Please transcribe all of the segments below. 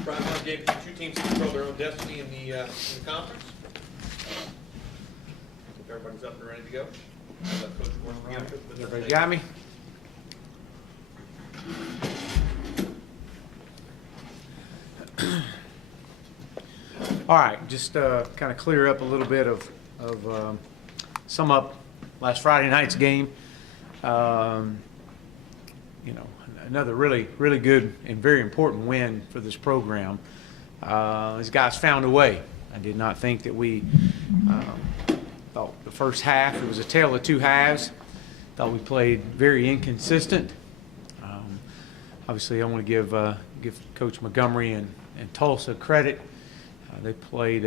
Surprise round game for two teams to control their own destiny in the conference. Hope everybody's up and ready to go. Coach Morris begin with the Everybody got me? All right, just kind of clear up a little bit of sum up last Friday night's game. You know, another really good and very important win for this program. These guys found a way. I did not think that we thought the first half, it was a tale of two halves. Thought we played very inconsistent. Obviously, I want to give Coach Montgomery and Tulsa credit. They played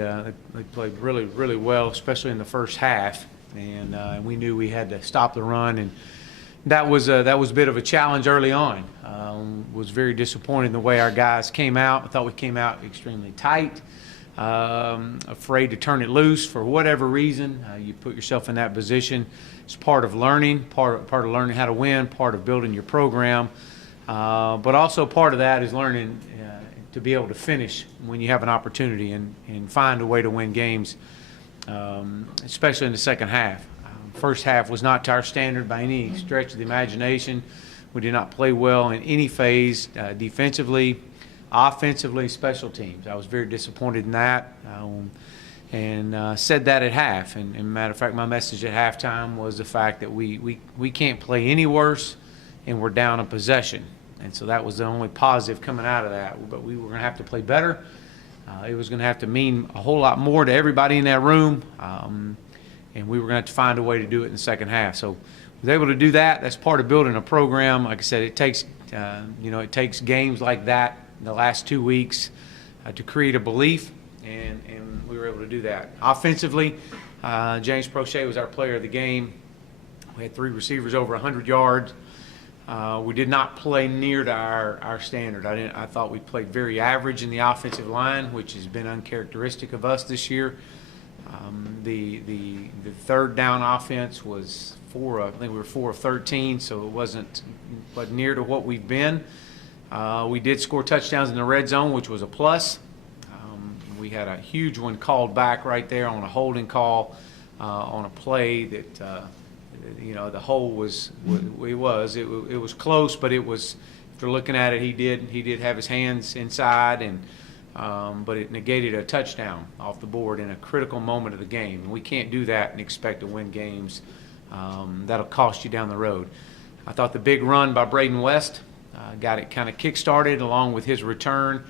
really well, especially in the first half, and we knew we had to stop the run, and that was a bit of a challenge early on. Was very disappointed in the way our guys came out. I thought we came out extremely tight, afraid to turn it loose for whatever reason. You put yourself in that position. It's part of learning, part of learning how to win, part of building your program, but also part of that is learning to be able to finish when you have an opportunity and find a way to win games, especially in the second half. First half was not to our standard by any stretch of the imagination. We did not play well in any phase, defensively, offensively, special teams. I was very disappointed in that, and said that at half. And matter of fact, my message at halftime was the fact that we can't play any worse, and we're down a possession. And so that was the only positive coming out of that. But we were going to have to play better. It was going to have to mean a whole lot more to everybody in that room. And we were going to have to find a way to do it in the second half. So was able to do that. That's part of building a program. Like I said, it takes it takes games like that in the last 2 weeks to create a belief, and we were able to do that. Offensively, James Prochet was our player of the game. We had 3 receivers over 100 yards. We did not play near to our standard. I thought we played very average in the offensive line, which has been uncharacteristic of us this year. The third down offense was I think we were 4 of 13, so it wasn't near to what we've been. We did score touchdowns in the red zone, which was a plus. We had a huge one called back right there on a holding call on a play that the hole was close, but it was, after looking at it, he did have his hands inside, and but it negated a touchdown off the board in a critical moment of the game. And we can't do that and expect to win games. That'll cost you down the road. I thought the big run by Braden West got it kind of kick-started along with his return.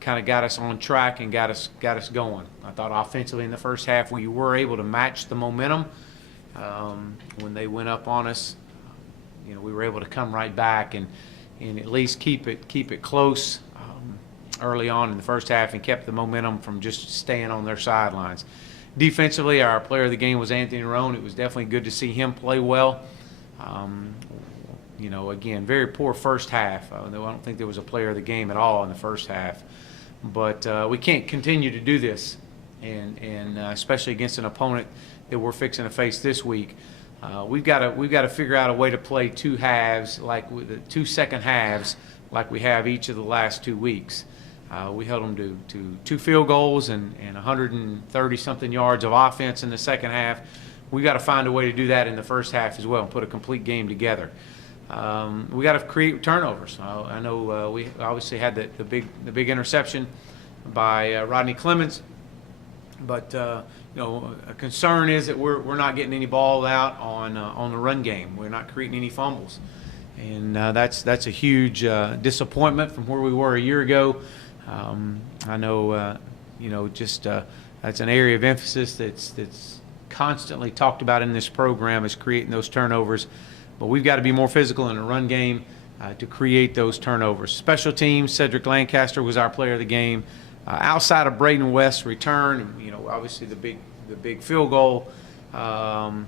Kind of got us on track and got us going. I thought offensively in the first half we were able to match the momentum. When they went up on us, we were able to come right back and at least keep it close early on in the first half and kept the momentum from just staying on their sidelines. Defensively, our player of the game was Anthony Roan. It was definitely good to see him play well. Again, very poor first half. I don't think there was a player of the game at all in the first half. But we can't continue to do this, and especially against an opponent that we're fixing to face this week. We've got to figure out a way to play 2 halves, like with the 2 second halves, like we have each of the last 2 weeks. We held them to 2 field goals and 130-something yards of offense in the second half. We got to find a way to do that in the first half as well and put a complete game together. We got to create turnovers. I know we obviously had the big interception by Rodney Clemens, but a concern is that we're not getting any ball out on the run game. We're not creating any fumbles, and that's a huge disappointment from where we were a year ago. I know that's an area of emphasis that's constantly talked about in this program, is creating those turnovers. But we've got to be more physical in the run game to create those turnovers. Special teams, Cedric Lancaster was our player of the game. Outside of Braden West's return, obviously the big field goal to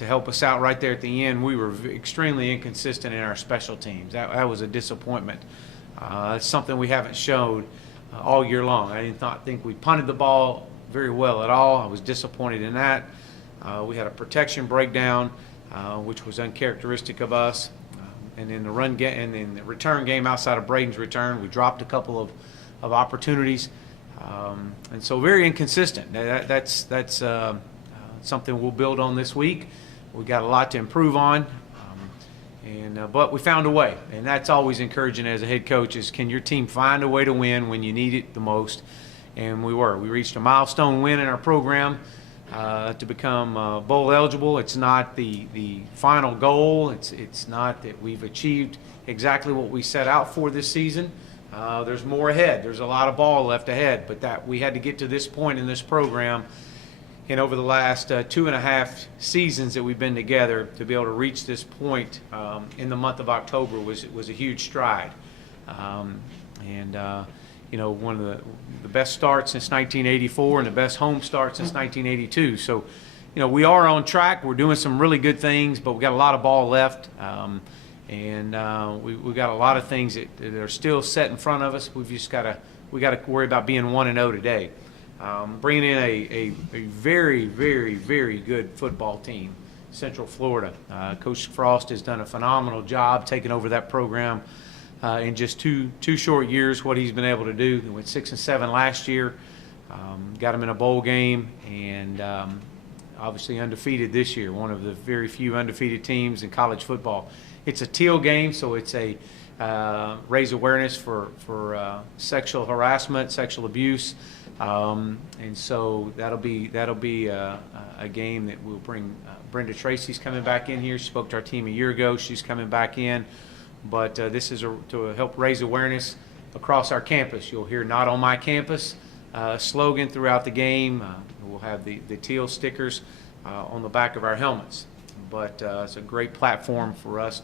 help us out right there at the end, we were extremely inconsistent in our special teams. That was a disappointment. That's something we haven't showed all year long. I did not think we punted the ball very well at all. I was disappointed in that. We had a protection breakdown, which was uncharacteristic of us. And in the return game, outside of Braden's return, we dropped a couple of of opportunities, and so very inconsistent. That's something we'll build on this week. We got a lot to improve on, but we found a way, and that's always encouraging as a head coach. Is can your team find a way to win when you need it the most? And we reached a milestone win in our program to become bowl eligible. It's not the final goal. It's not that we've achieved exactly what we set out for this season. There's more ahead. There's a lot of ball left ahead, but that we had to get to this point in this program. And over the last 2.5 seasons that we've been together, to be able to reach this point in the month of October was a huge stride. One of the best starts since 1984 and the best home start since 1982. So, we are on track. We're doing some really good things, but we got a lot of ball left. We got a lot of things that are still set in front of us. We got to worry about being 1-0 today. Bringing in a very, very, very good football team, Central Florida. Coach Frost has done a phenomenal job taking over that program in just two short years. What he's been able to do, he went 6-7 last year, got him in a bowl game, and obviously undefeated this year. One of the very few undefeated teams in college football. It's a teal game, so it's a raise awareness for sexual harassment, sexual abuse. And so that'll be a game that we'll bring. Brenda Tracy's coming back in here. She spoke to our team a year ago. She's coming back in, but this is to help raise awareness across our campus. You'll hear "Not on my campus" slogan throughout the game. We'll have the teal stickers on the back of our helmets. But it's a great platform for us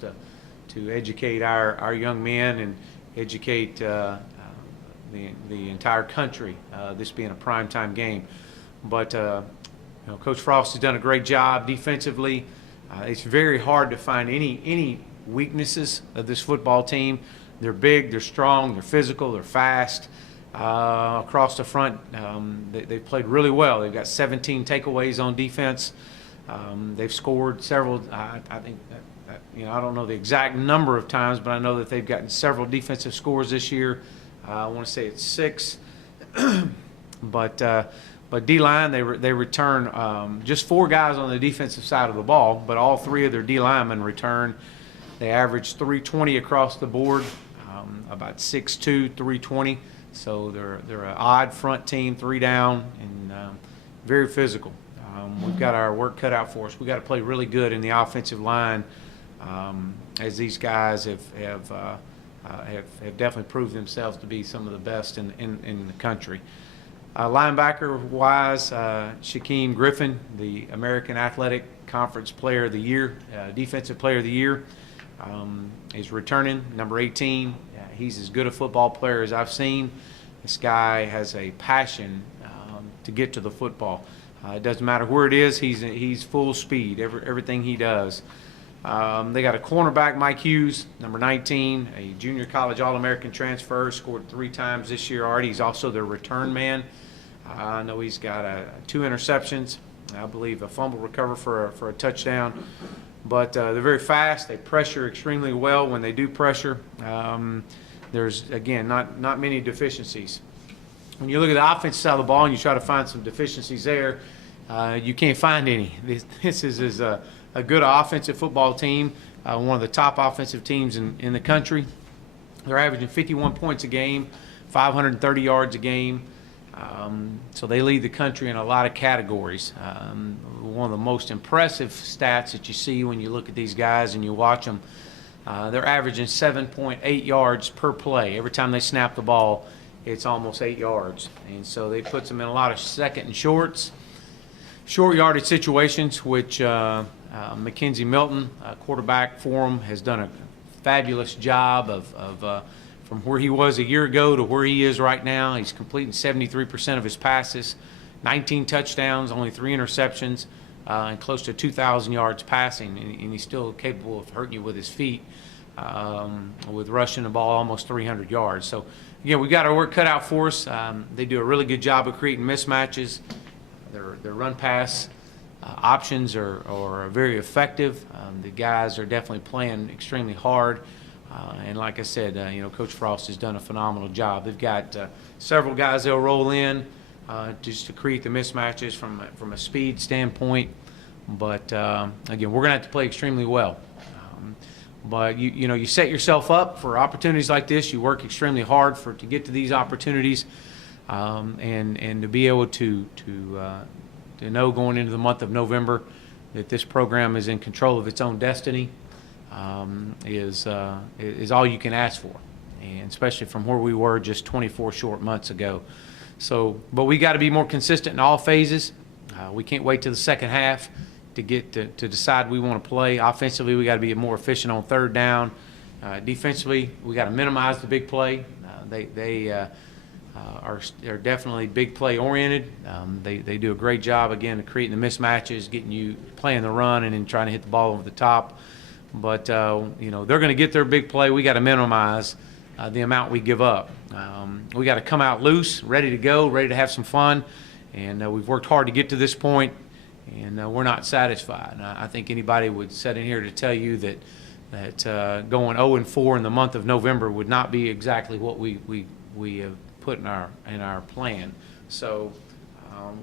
to educate our young men and educate the entire country, this being a primetime game. But Coach Frost has done a great job defensively. It's very hard to find any weaknesses of this football team. They're big, they're strong, they're physical, they're fast. Across the front, they've played really well. They've got 17 takeaways on defense. They've scored several. I think I don't know the exact number of times, but I know that they've gotten several defensive scores this year. I want to say it's 6, but D-line they return just 4 guys on the defensive side of the ball, but all 3 of their D linemen return. They average 320 across the board, about 6'2", 320. So they're an odd front team, 3 down, and very physical. We've got our work cut out for us. We've got to play really good in the offensive line, as these guys have definitely proved themselves to be some of the best in the country. Linebacker-wise, Shaquem Griffin, the American Athletic Conference Player of the Year, Defensive Player of the Year, is returning, number 18. He's as good a football player as I've seen. This guy has a passion to get to the football. It doesn't matter where it is. He's full speed, everything he does. They got a cornerback, Mike Hughes, number 19, a junior college All-American transfer, scored 3 times this year already. He's also their return man. I know he's got 2 interceptions, I believe a fumble recover for a touchdown. But they're very fast. They pressure extremely well when they do pressure. There's, again, not many deficiencies. When you look at the offensive side of the ball and you try to find some deficiencies there, you can't find any. This is a good offensive football team, one of the top offensive teams in the country. They're averaging 51 points a game, 530 yards a game. So they lead the country in a lot of categories. One of the most impressive stats that you see when you look at these guys and you watch them, they're averaging 7.8 yards per play. Every time they snap the ball, it's almost 8 yards. And so they put them in a lot of second and short yardage situations, which Mackenzie Milton, quarterback for them, has done a fabulous job of from where he was a year ago to where he is right now. He's completing 73% of his passes, 19 touchdowns, only 3 interceptions, and close to 2,000 yards passing. And he's still capable of hurting you with his feet, with rushing the ball almost 300 yards. So, again, we got our work cut out for us. They do a really good job of creating mismatches. Their run-pass options are very effective. The guys are definitely playing extremely hard. And like I said, Coach Frost has done a phenomenal job. They've got several guys they'll roll in just to create the mismatches from a speed standpoint. But again, we're going to have to play extremely well. But you set yourself up for opportunities like this. You work extremely hard to get to these opportunities, and to be able to know going into the month of November that this program is in control of its own destiny is all you can ask for, and especially from where we were just 24 short months ago. So, but we got to be more consistent in all phases. We can't wait till the second half to get to decide we want to play. Offensively, we got to be more efficient on third down. Defensively, we got to minimize the big play. They are definitely big play oriented. They do a great job again of creating the mismatches, getting you playing the run, and then trying to hit the ball over the top. But they're going to get their big play. We got to minimize the amount we give up. We got to come out loose, ready to go, ready to have some fun. And we've worked hard to get to this point, and we're not satisfied. And I think anybody would sit in here to tell you that going 0-4 in the month of November would not be exactly what we have put in our plan. So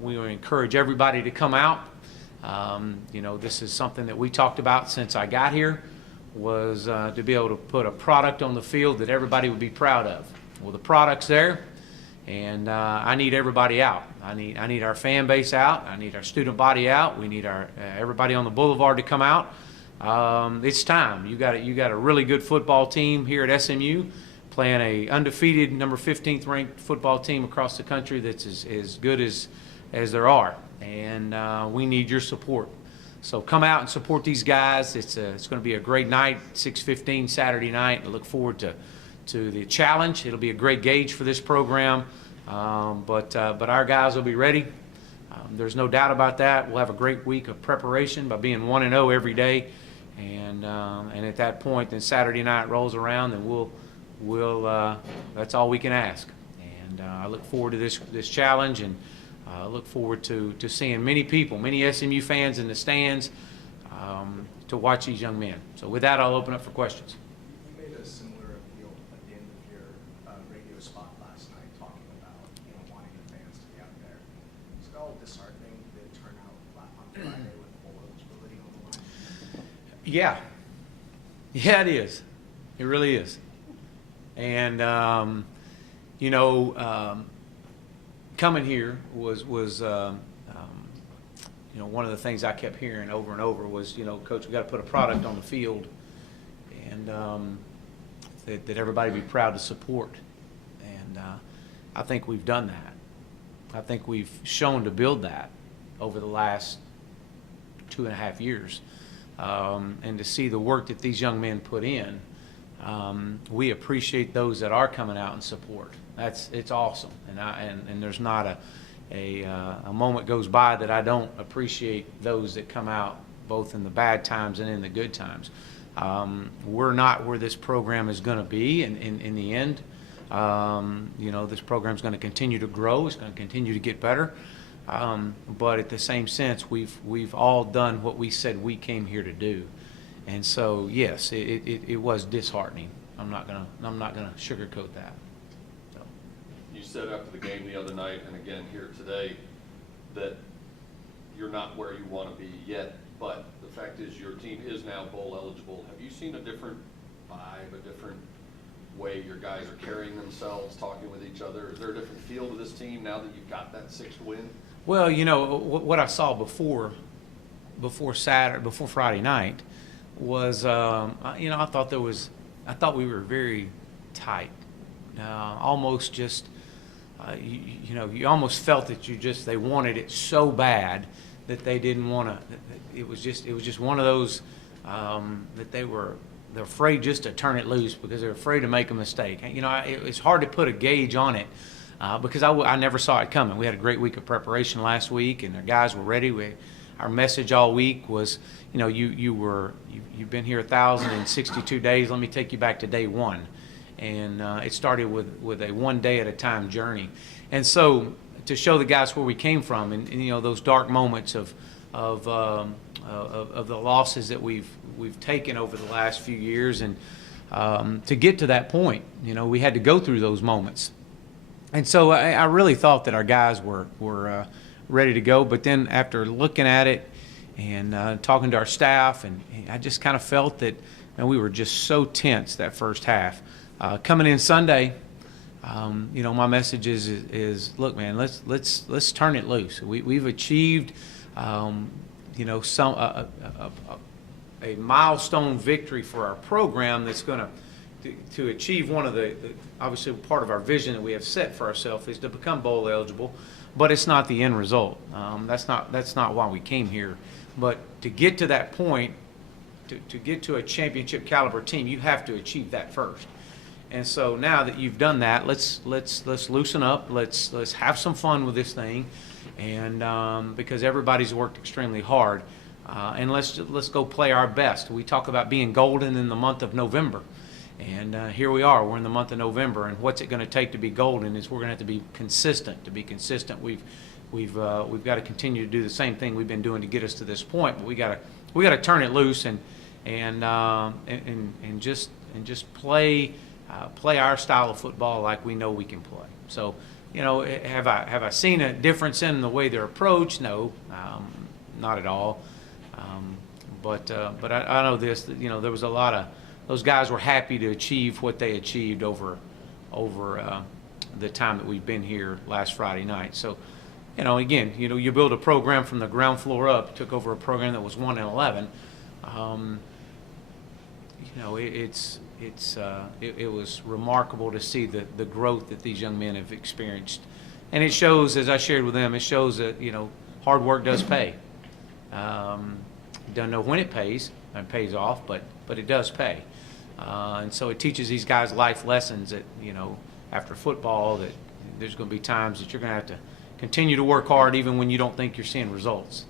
we will encourage everybody to come out. This is something that we talked about since I got here, was to be able to put a product on the field that everybody would be proud of. Well, the product's there, and I need everybody out. I need our fan base out. I need our student body out. We need our everybody on the boulevard to come out. It's time. You got a really good football team here at SMU, playing a undefeated number 15th ranked football team across the country that's as good as there are, and we need your support. So come out and support these guys. It's going to be a great night, 6:15 Saturday night. I look forward to the challenge. It'll be a great gauge for this program, but our guys will be ready. There's no doubt about that. We'll have a great week of preparation by being 1-0 every day, and at that point, then Saturday night rolls around, and we'll that's all we can ask. And I look forward to this challenge, and I look forward to seeing many people, many SMU fans in the stands to watch these young men. So with that, I'll open up for questions. You made a similar appeal at the end of your radio spot last night, talking about wanting the fans to be out there. Is it all disheartening the turnout on Friday with full eligibility on the line? Yeah, it is. It really is. And coming here was one of the things I kept hearing over and over was, Coach, we got to put a product on the field, and that everybody be proud to support. And I think we've done that. I think we've shown to build that over the last 2.5 years, and to see the work that these young men put in. We appreciate those that are coming out and support. It's awesome, and there's not a moment goes by that I don't appreciate those that come out, both in the bad times and in the good times. We're not where this program is going to be in the end. This program is going to continue to grow. It's going to continue to get better. But at the same sense, we've all done what we said we came here to do. And so, yes, it was disheartening. I'm not gonna sugarcoat that. So. You said after the game the other night, and again here today, that you're not where you want to be yet. But the fact is, your team is now bowl eligible. Have you seen a different vibe, a different way your guys are carrying themselves, talking with each other? Is there a different feel to this team now that you've got that 6th win? Well, what I saw before Friday night was, I thought we were very tight, almost just, you almost felt that they wanted it so bad that they didn't want to. It was just one of those that they're afraid just to turn it loose because they're afraid to make a mistake. It's hard to put a gauge on it because I never saw it coming. We had a great week of preparation last week, and the guys were ready. Our message all week was, you've been here 1,062 days. Let me take you back to day one, and it started with a one day at a time journey. And so to show the guys where we came from, and those dark moments of the losses that we've taken over the last few years, and to get to that point. You know, we had to go through those moments. And so I really thought that our guys were ready to go. But then after looking at it and talking to our staff, and I just kind of felt that we were just so tense that first half. Coming in Sunday, you know, my message is look, man, let's turn it loose. We've achieved, you know, a milestone victory for our program that's going to achieve one of the obviously part of our vision that we have set for ourselves is to become bowl eligible, but it's not the end result. That's not why we came here. But to get to that point, to get to a championship caliber team, you have to achieve that first. And so now that you've done that, let's loosen up. Let's have some fun with this thing, and because everybody's worked extremely hard, and let's go play our best. We talk about being golden in the month of November, and here we are. We're in the month of November, and what's it going to take to be golden is we're going to have to be consistent. To be consistent, we've got to continue to do the same thing we've been doing to get us to this point. But we got to turn it loose and just play our style of football like we know we can play. So, you know, have I seen a difference in the way they're approached? No, not at all. But I know this. You know, there was a lot of those guys were happy to achieve what they achieved over the time that we've been here last Friday night. So, you know, again, you know, you build a program from the ground floor up. Took over a program that was 1-11. You know, it was remarkable to see the growth that these young men have experienced, and it shows, as I shared with them, it shows that, you know, hard work does pay. Don't know when it pays and pays off, but it does pay, and so it teaches these guys life lessons that, you know, after football, that there's going to be times that you're going to have to continue to work hard even when you don't think you're seeing results.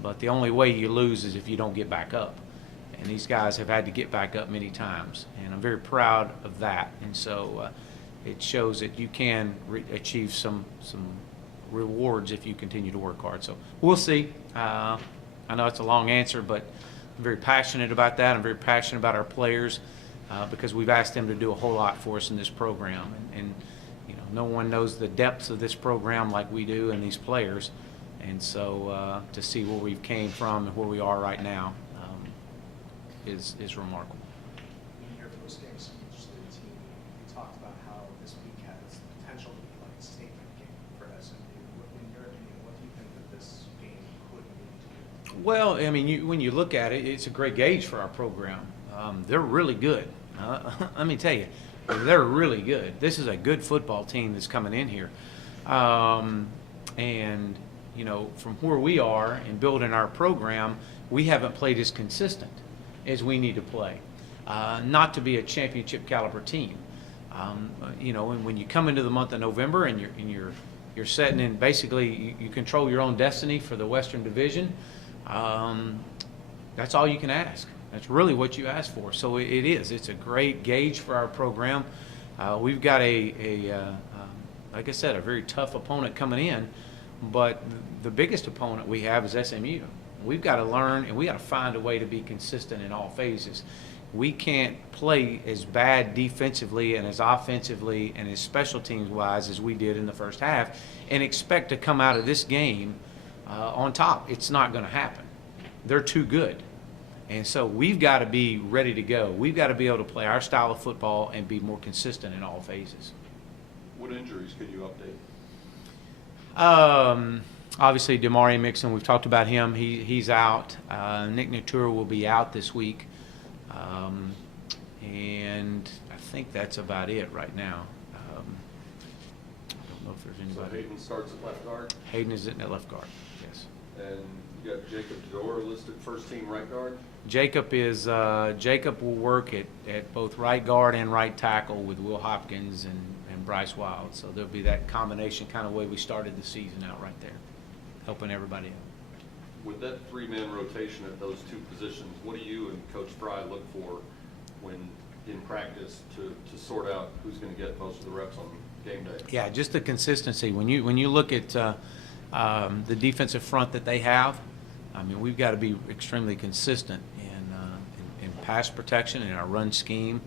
But the only way you lose is if you don't get back up. And these guys have had to get back up many times, and I'm very proud of that. And so it shows that you can achieve some rewards if you continue to work hard. So we'll see. I know it's a long answer, but I'm very passionate about that. I'm very passionate about our players because we've asked them to do a whole lot for us in this program. And you know, no one knows the depths of this program like we do and these players. And so to see where we've came from and where we are right now is remarkable. Being here for those games, just the team, you talked about how this week has the potential to be like a statement game for SMU. In your opinion, what do you think that this game could mean to you? Well, I mean, when you look at it, it's a great gauge for our program. They're really good. Let me tell you, they're really good. This is a good football team that's coming in here. And, you know, from where we are in building our program, we haven't played as consistent as we need to play, not to be a championship caliber team. You know, and when you come into the month of November and you're setting in, basically you control your own destiny for the Western Division. That's all you can ask. That's really what you ask for. So it is. It's a great gauge for our program. We've got like I said, a very tough opponent coming in, but the biggest opponent we have is SMU. We've got to learn, and we got to find a way to be consistent in all phases. We can't play as bad defensively and as offensively and as special teams wise as we did in the first half and expect to come out of this game on top. It's not going to happen. They're too good. And so we've got to be ready to go. We've got to be able to play our style of football and be more consistent in all phases. What injuries could you update? Obviously, Damari Mixon, we've talked about him. He's out. Nick Natura will be out this week. And I think that's about it right now. I don't know if there's anybody. So Hayden starts at left guard? Hayden is at left guard, yes. And you got Jacob Dor listed first team right guard? Jacob will work at both right guard and right tackle with Will Hopkins and Bryce Wild. So there'll be that combination kind of way we started the season out right there, helping everybody out. With that three-man rotation at those two positions, what do you and Coach Fry look for when in practice to sort out who's going to get most of the reps on game day? Yeah, just the consistency. When you look at the defensive front that they have, I mean, we've got to be extremely consistent in pass protection, in our run scheme,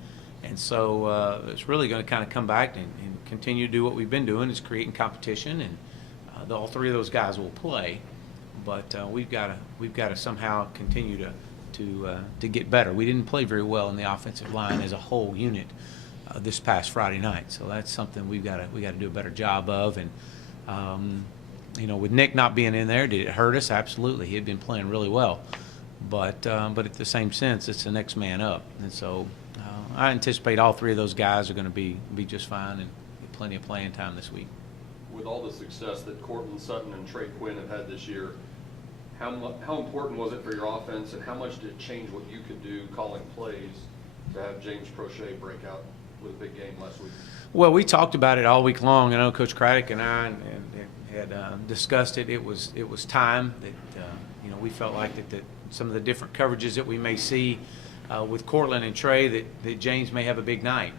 And so it's really going to kind of come back and continue to do what we've been doing, is creating competition, and all three of those guys will play. But we've got to somehow continue to get better. We didn't play very well in the offensive line as a whole unit this past Friday night, so that's something we got to do a better job of. And with Nick not being in there, did it hurt us? Absolutely. He had been playing really well, but at the same sense, it's the next man up, and so I anticipate all three of those guys are going to be just fine and get plenty of playing time this week. With all the success that Cortland Sutton and Trey Quinn have had this year, how important was it for your offense, and how much did it change what you could do calling plays to have James Prochet break out with a big game last week? Well, we talked about it all week long. I know Coach Craddock and I had discussed it. It was time that we felt like that some of the different coverages that we may see with Cortland and Trey, that James may have a big night,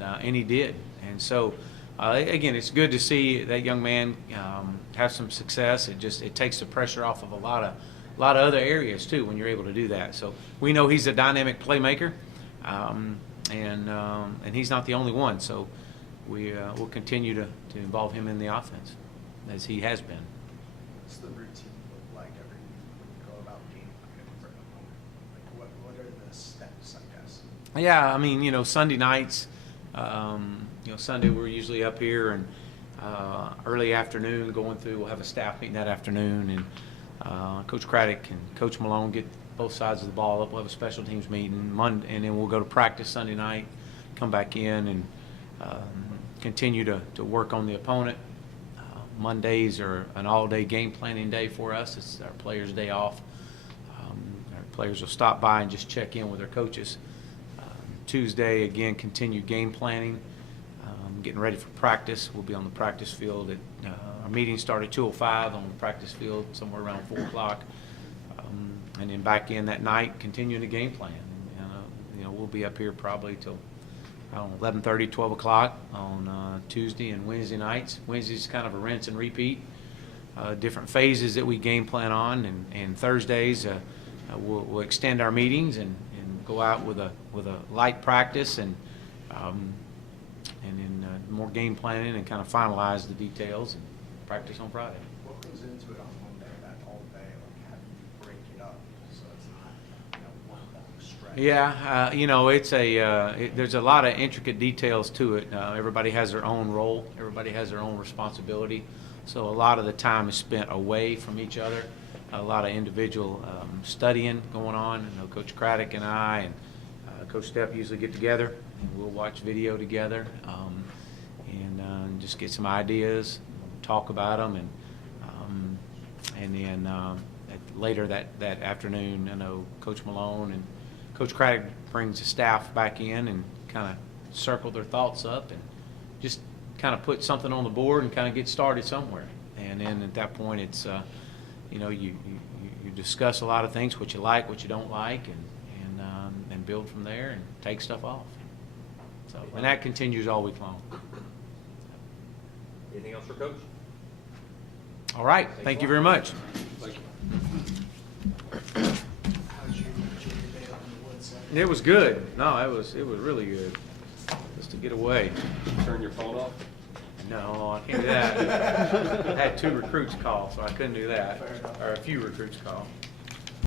and he did. And so again, it's good to see that young man have some success. It takes the pressure off of a lot of other areas too when you're able to do that. So we know he's a dynamic playmaker, and he's not the only one. So we'll continue to involve him in the offense as he has been. What's the routine look like every week when you go about game planning for an opponent? Like what are the steps, I guess? Yeah, I mean, Sunday nights, Sunday we're usually up here, and early afternoon going through, we'll have a staff meeting that afternoon, and Coach Craddock and Coach Malone get both sides of the ball up. We'll have a special teams meeting Monday, and then we'll go to practice Sunday night, come back in, and continue to work on the opponent. Mondays are an all-day game planning day for us. It's our players' day off. Our players will stop by and just check in with their coaches. Tuesday, again, continue game planning, getting ready for practice. We'll be on the practice field. Our meeting started at 2:05 on the practice field, somewhere around 4 o'clock. And then back in that night, continuing the game plan. We'll be up here probably till 11:30, 12 o'clock on Tuesday and Wednesday nights. Wednesday's kind of a rinse and repeat. Different phases that we game plan on, and Thursdays we'll extend our meetings and go out with a light practice, and then more game planning, and kind of finalize the details and practice on Friday. What goes into it on Monday, that all day? Like, how do you break it up so it's not one long stretch? Yeah, there's a lot of intricate details to it. Everybody has their own role. Everybody has their own responsibility. So a lot of the time is spent away from each other. A lot of individual studying going on. I know Coach Craddock and I and Coach Stepp usually get together, and we'll watch video together, and just get some ideas, talk about them, and then later that afternoon, I know Coach Malone and Coach Craddock brings the staff back in and kind of circle their thoughts up and just kind of put something on the board and kind of get started somewhere. And then at that point, it's you discuss a lot of things, what you like, what you don't like, and build from there and take stuff off. So, and that continues all week long. Anything else for Coach? All right. Thank you very much. Thank you. How's your day out in the woods? It was good. No, it was really good. Just to get away. Turn your phone off. No, I can't do that. I had 2 recruits call, so I couldn't do that. Fair enough. Or a few recruits call.